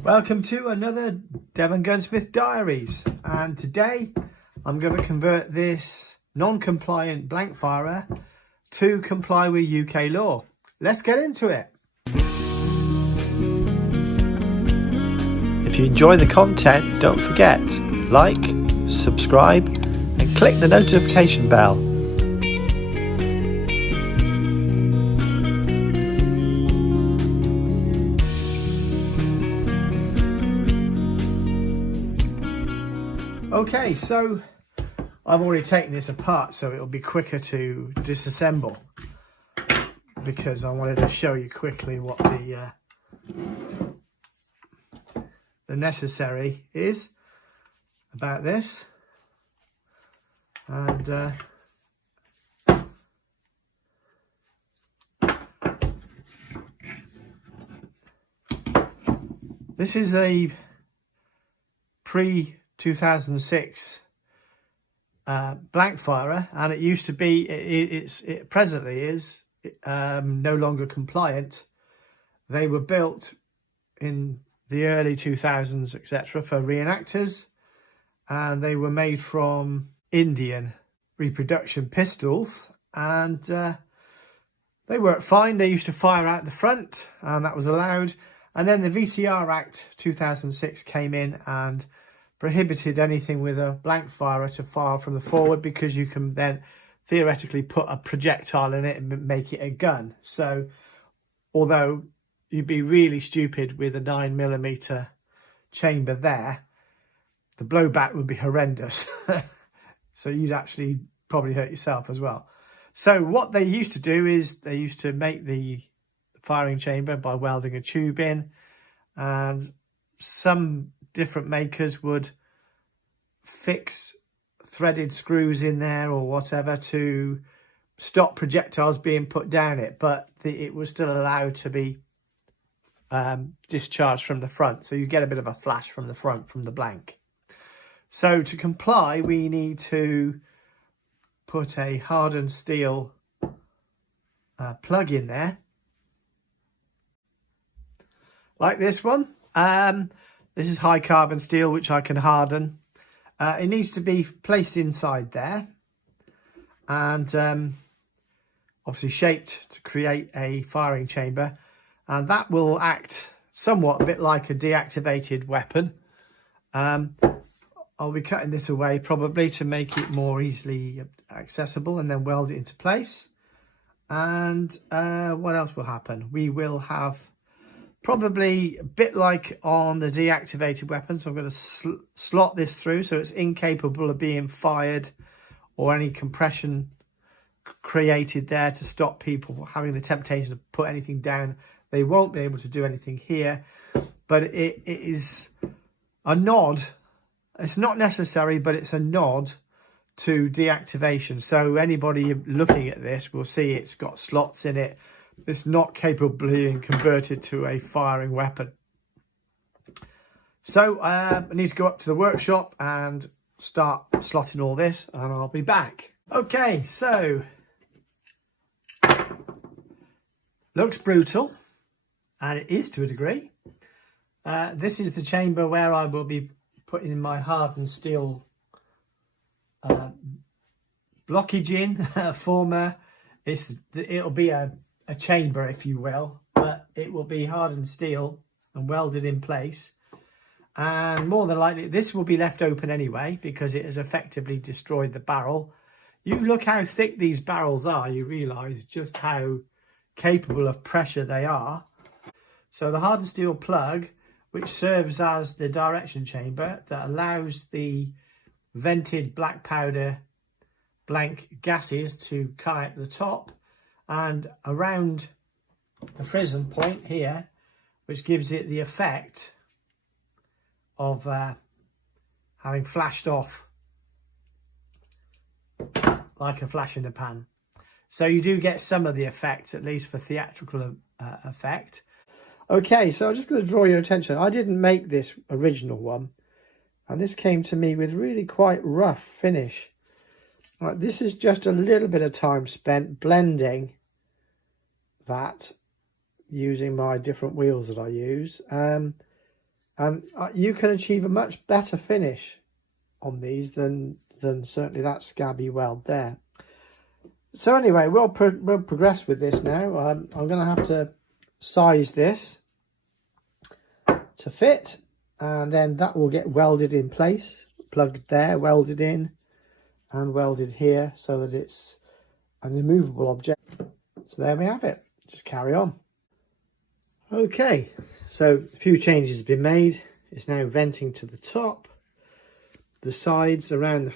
Welcome to another Devongunsmith Diaries, and today I'm going to convert this non-compliant blank firer to comply with UK law. Let's get into it. If you enjoy the content, don't forget, like, subscribe and click the notification bell. Okay, so I've already taken this apart so it'll be quicker to disassemble, because I wanted to show you quickly what the necessary is about this. And this is a pre-2006 blank firer, and it used to be, it presently is no longer compliant. They were built in the early 2000s, etc., for reenactors, and they were made from Indian reproduction pistols, and they worked fine. They used to fire out the front, and that was allowed. And then the VCRA Act 2006 came in and prohibited anything with a blank firer to fire from the forward, because you can then theoretically put a projectile in it and make it a gun. So although you'd be really stupid with a 9mm chamber there, the blowback would be horrendous. So you'd actually probably hurt yourself as well. So what they used to do is they used to make the firing chamber by welding a tube in, and some different makers would fix threaded screws in there or whatever to stop projectiles being put down it, but it was still allowed to be discharged from the front, so you get a bit of a flash from the front from the blank. So to comply, we need to put a hardened steel plug in there, like this one. This is high carbon steel, which I can harden. It needs to be placed inside there, and obviously shaped to create a firing chamber, and that will act somewhat a bit like a deactivated weapon. I'll be cutting this away probably to make it more easily accessible, and then weld it into place. And what else will happen? We will have probably a bit like on the deactivated weapon. So I'm going to slot this through so it's incapable of being fired, or any compression created there to stop people having the temptation to put anything down. They won't be able to do anything here, but it is a nod. It's not necessary, but it's a nod to deactivation. So anybody looking at this will see it's got slots in it. It's not capable of being converted to a firing weapon. So I need to go up to the workshop and start slotting all this, and I'll be back. Okay, so looks brutal, and it is to a degree. This is the chamber where I will be putting in my hardened steel blockage in, former. It'll be a chamber, if you will, but it will be hardened steel and welded in place, and more than likely this will be left open anyway, because it has effectively destroyed the barrel. You look how thick these barrels are, you realize just how capable of pressure they are. So the hardened steel plug, which serves as the direction chamber that allows the vented black powder blank gases to come out the top and around the frisson point here, which gives it the effect of having flashed off like a flash in the pan. So you do get some of the effects, at least for theatrical effect. Okay, so I'm just going to draw your attention. I didn't make this original one, and this came to me with really quite rough finish. Right, this is just a little bit of time spent blending that using my different wheels that I use. And you can achieve a much better finish on these than certainly that scabby weld there. So anyway, we'll progress with this now. I'm going to have to size this to fit, and then that will get welded in place, plugged there, welded in, and welded here so that it's an immovable object. So there we have it. Just carry on. Okay, so a few changes have been made. It's now venting to the top, the sides around the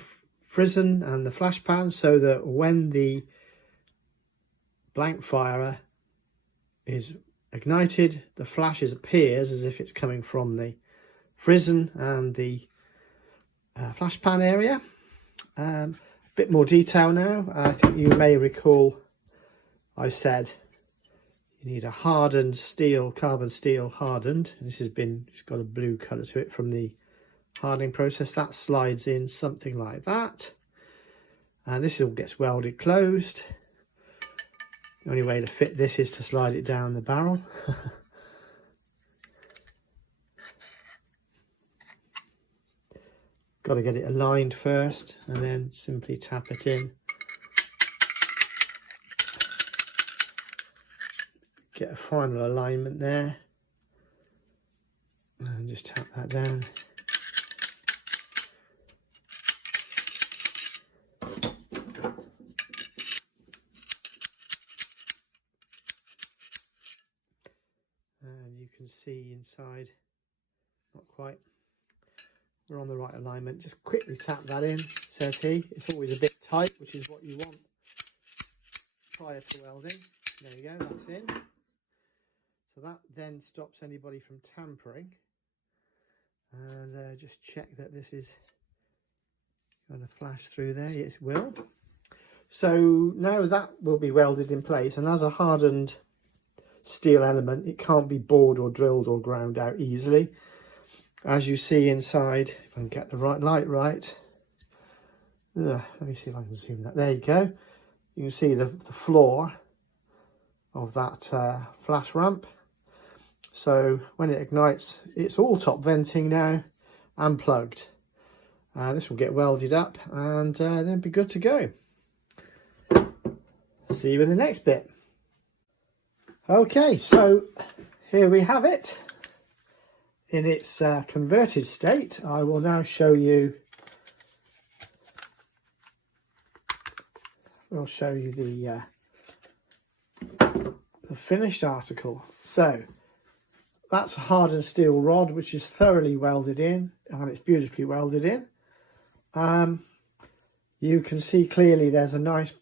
frizzen and the flash pan, so that when the blank firer is ignited, the flash appears as if it's coming from the frizzen and the flash pan area. A bit more detail now. I think you may recall I said you need a hardened steel, carbon steel hardened. This has been, it's got a blue colour to it from the hardening process. That slides in something like that, and this all gets welded closed. The only way to fit this is to slide it down the barrel. Got to get it aligned first and then simply tap it in. Get a final alignment there and just tap that down. And you can see inside, not quite, we're on the right alignment. Just quickly tap that in, says he. It's always a bit tight, which is what you want prior to welding. There you go, that's in. So that then stops anybody from tampering. And just check that this is going to flash through there. Yes, it will. So now that will be welded in place, and as a hardened steel element, it can't be bored or drilled or ground out easily. As you see inside, if I can get the right light right, let me see if I can zoom that. There you go. You can see the floor of that flash ramp. So when it ignites, it's all top venting now and plugged. This will get welded up and then be good to go. See you in the next bit. Okay, so here we have it in its converted state. I will now show you. We'll show you the finished article. So that's a hardened steel rod which is thoroughly welded in, and it's beautifully welded in. You can see clearly there's a nice,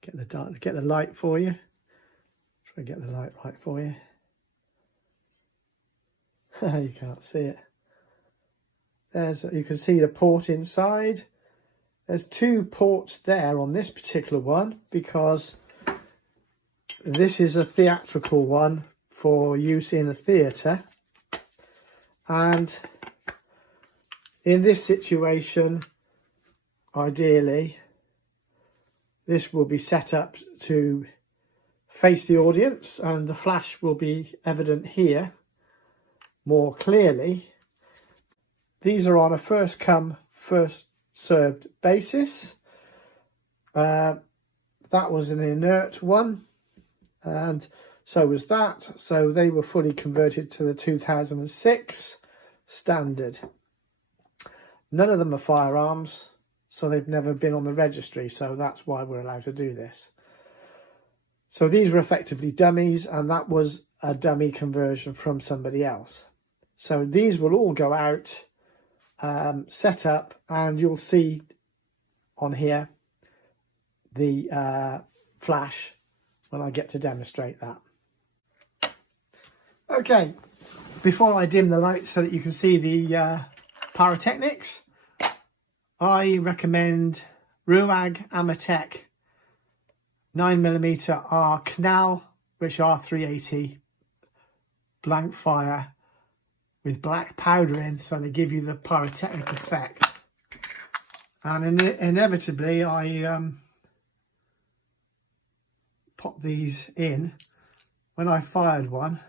get the light for you. Try and get the light right for you. You can't see it. You can see the port inside. There's two ports there on this particular one because this is a theatrical one for use in a theatre, and in this situation, ideally, this will be set up to face the audience, and the flash will be evident here more clearly. These are on a first come, first served basis. That was an inert one, and so was that. So they were fully converted to the 2006 standard. None of them are firearms, so they've never been on the registry, so that's why we're allowed to do this. So these were effectively dummies, and that was a dummy conversion from somebody else. So these will all go out, set up, and you'll see on here the flash when I get to demonstrate that. Okay, before I dim the light so that you can see the pyrotechnics, I recommend Ruag Amatec 9mm R Canal, which R380 blank fire with black powder in, so they give you the pyrotechnic effect. And inevitably I pop these in. When I fired one,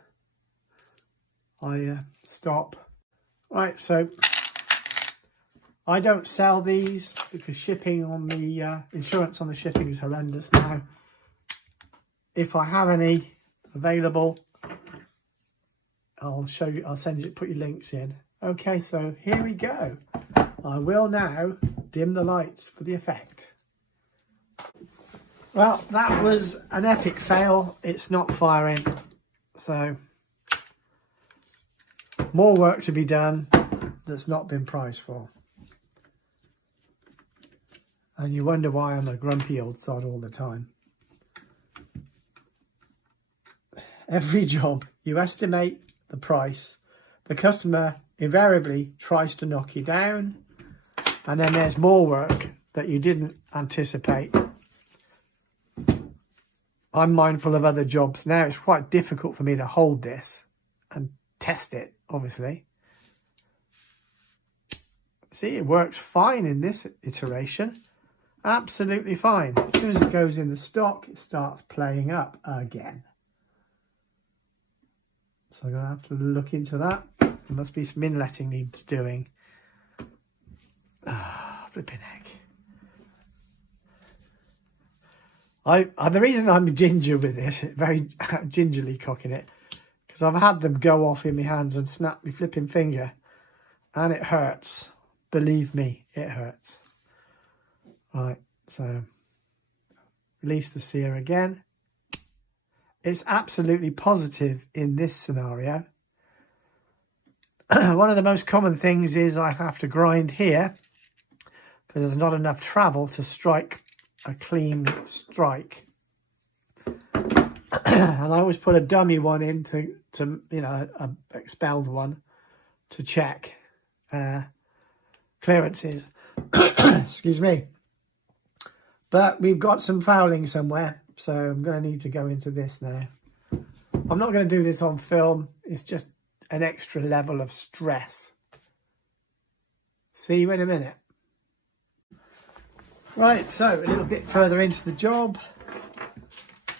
I stop. Right, so I don't sell these because shipping on the insurance on the shipping is horrendous now. If I have any available, I'll show you, I'll send you, put your links in. Okay, so here we go. I will now dim the lights for the effect. Well, that was an epic fail. It's not firing, so more work to be done that's not been priced for. And you wonder why I'm a grumpy old sod all the time. Every job, you estimate the price. The customer invariably tries to knock you down, and then there's more work that you didn't anticipate. I'm mindful of other jobs now. It's quite difficult for me to hold this and test it, obviously. See, it works fine in this iteration. Absolutely fine. As soon as it goes in the stock, it starts playing up again. So I'm going to have to look into that. There must be some inletting needs doing. Ah, flipping heck. The reason I'm ginger with this, very gingerly cocking it, because I've had them go off in my hands and snap my flipping finger, and it hurts. Believe me, it hurts. Right, so release the sear again. It's absolutely positive in this scenario. One of the most common things is I have to grind here because there's not enough travel to strike a clean strike. And I always put a dummy one in to you know, a expelled one to check clearances. Excuse me. But we've got some fouling somewhere, so I'm going to need to go into this now. I'm not going to do this on film. It's just an extra level of stress. See you in a minute. Right, so a little bit further into the job,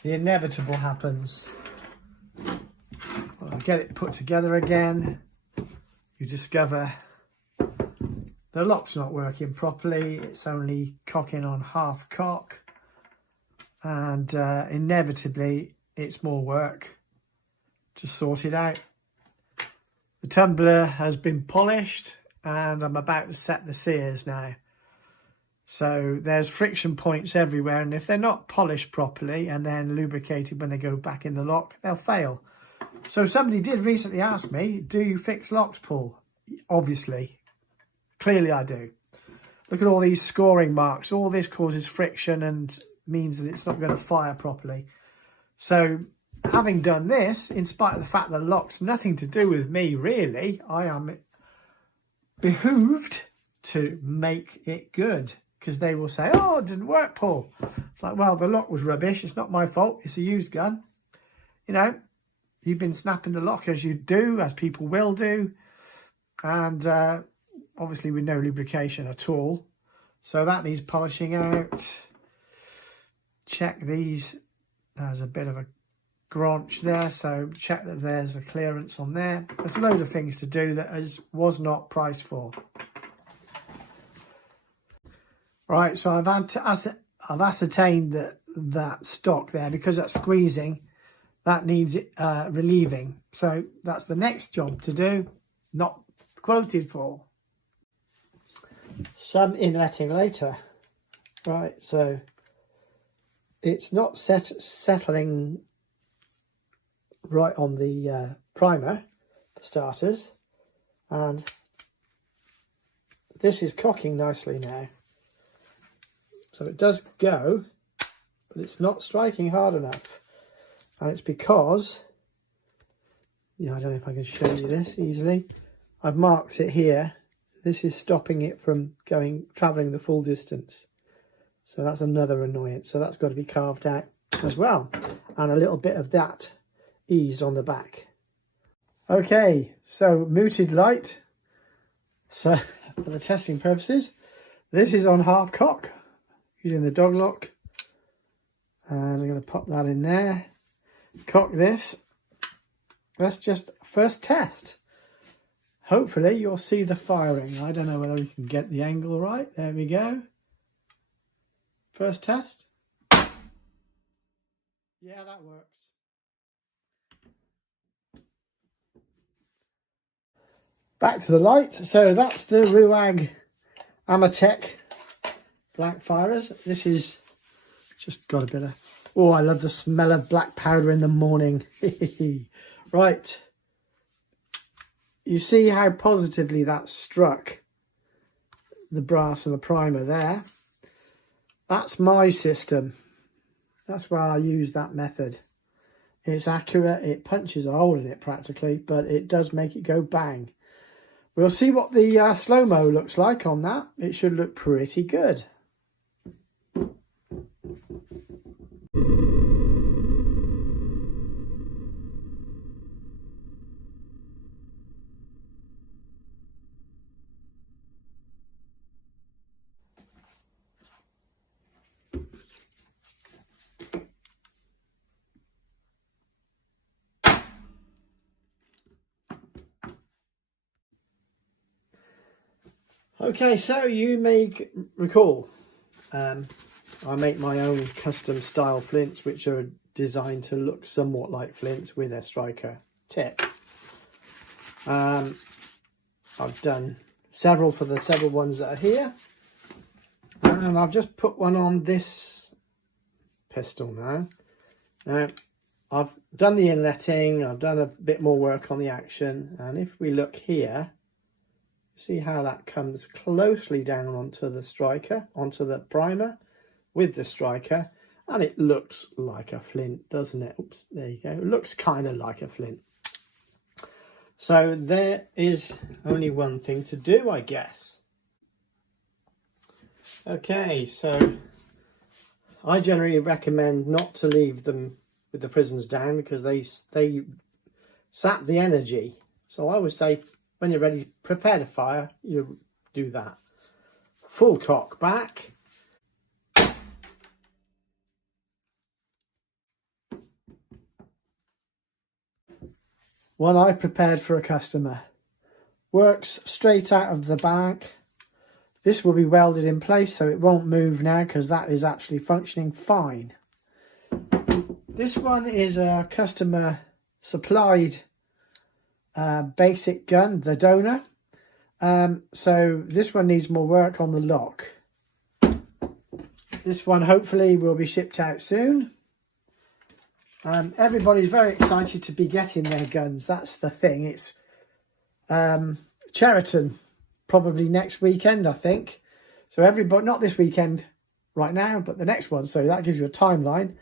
the inevitable happens. I'll get it put together again. You discover the lock's not working properly. It's only cocking on half cock. And inevitably, it's more work to sort it out. The tumbler has been polished and I'm about to set the sears now. So there's friction points everywhere, and if they're not polished properly and then lubricated when they go back in the lock, they'll fail. So somebody did recently ask me, do you fix locks, Paul? Obviously. Clearly I do. Look at all these scoring marks. All this causes friction and means that it's not going to fire properly. So having done this, in spite of the fact that the lock's nothing to do with me really, I am behooved to make it good. Because they will say, oh, it didn't work, Paul. It's like, well, the lock was rubbish. It's not my fault. It's a used gun. You know, you've been snapping the lock as you do, as people will do. And obviously with no lubrication at all. So that needs polishing out. Check these. There's a bit of a granch there. So check that there's a clearance on there. There's a load of things to do that was not priced for. Right, so I've ascertained that stock there, because that's squeezing, that needs relieving. So that's the next job to do, not quoted for. Some inletting later. Right, so it's not settling right on the primer, for starters, and this is cocking nicely now. So it does go, but it's not striking hard enough. And it's because, yeah, I don't know if I can show you this easily. I've marked it here. This is stopping it from travelling the full distance. So that's another annoyance. So that's got to be carved out as well. And a little bit of that eased on the back. Okay, so muted light. So for the testing purposes, this is on half cock, using the Doglock, and I'm going to pop that in there, cock this. Let's just first test. Hopefully you'll see the firing. I don't know whether we can get the angle right. There we go. First test. Yeah, that works. Back to the light. So that's the Ruag Amatec black firers. This is just got a bit of... Oh, I love the smell of black powder in the morning. Right. You see how positively that struck the brass and the primer there. That's my system. That's where I use that method. It's accurate. It punches a hole in it practically, but it does make it go bang. We'll see what the slow-mo looks like on that. It should look pretty good. Okay, so you may recall I make my own custom style flints which are designed to look somewhat like flints with a striker tip. I've done several for the several ones that are here, and I've just put one on this pistol now. Now I've done the inletting, I've done a bit more work on the action, and if we look here, see how that comes closely down onto the striker, onto the primer with the striker, and it looks like a flint, doesn't it? Oops, there you go. It looks kind of like a flint. So there is only one thing to do, I guess. Okay, so I generally recommend not to leave them with the prisms down because they sap the energy. So I would say, when you're ready, prepare to fire, you do that. Full cock back. One I prepared for a customer. Works straight out of the bag. This will be welded in place so it won't move now because that is actually functioning fine. This one is a customer supplied basic gun, the donor. So this one needs more work on the lock. This one hopefully will be shipped out soon. Everybody's very excited to be getting their guns. That's the thing. It's Cheriton probably next weekend, I think. So everybody, not this weekend right now, but the next one. So that gives you a timeline.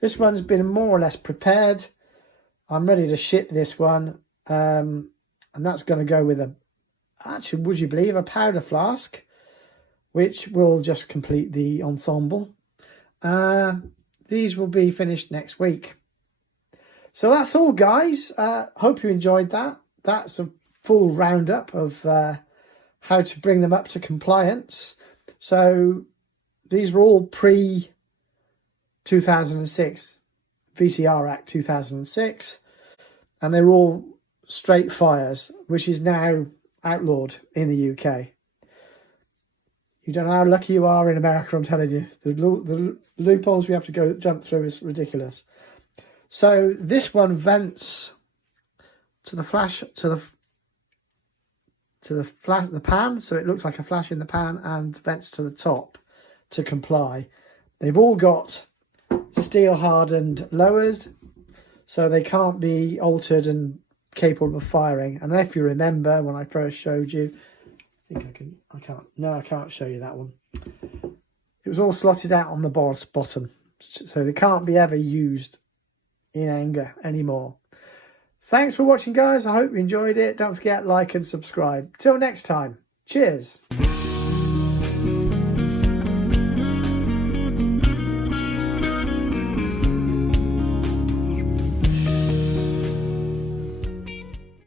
This one's been more or less prepared. I'm ready to ship this one. And that's going to go with actually, would you believe, a powder flask, which will just complete the ensemble. These will be finished next week. So that's all, guys. Hope you enjoyed that. That's a full roundup of how to bring them up to compliance. So these were all pre-2006, VCRA Act 2006, and they were all straight fires, which is now outlawed in the UK. You don't know how lucky you are in America, I'm telling you. The loopholes we have to jump through is ridiculous. So this one vents to the flash, to the pan, so it looks like a flash in the pan, and vents to the top to comply. They've all got steel hardened lowers, so they can't be altered and capable of firing. And if you remember when I first showed you, I can't show you that one. It was all slotted out on the bottom, so they can't be ever used in anger anymore. Thanks for watching, guys. I hope you enjoyed it. Don't forget, like and subscribe. Till next time, cheers.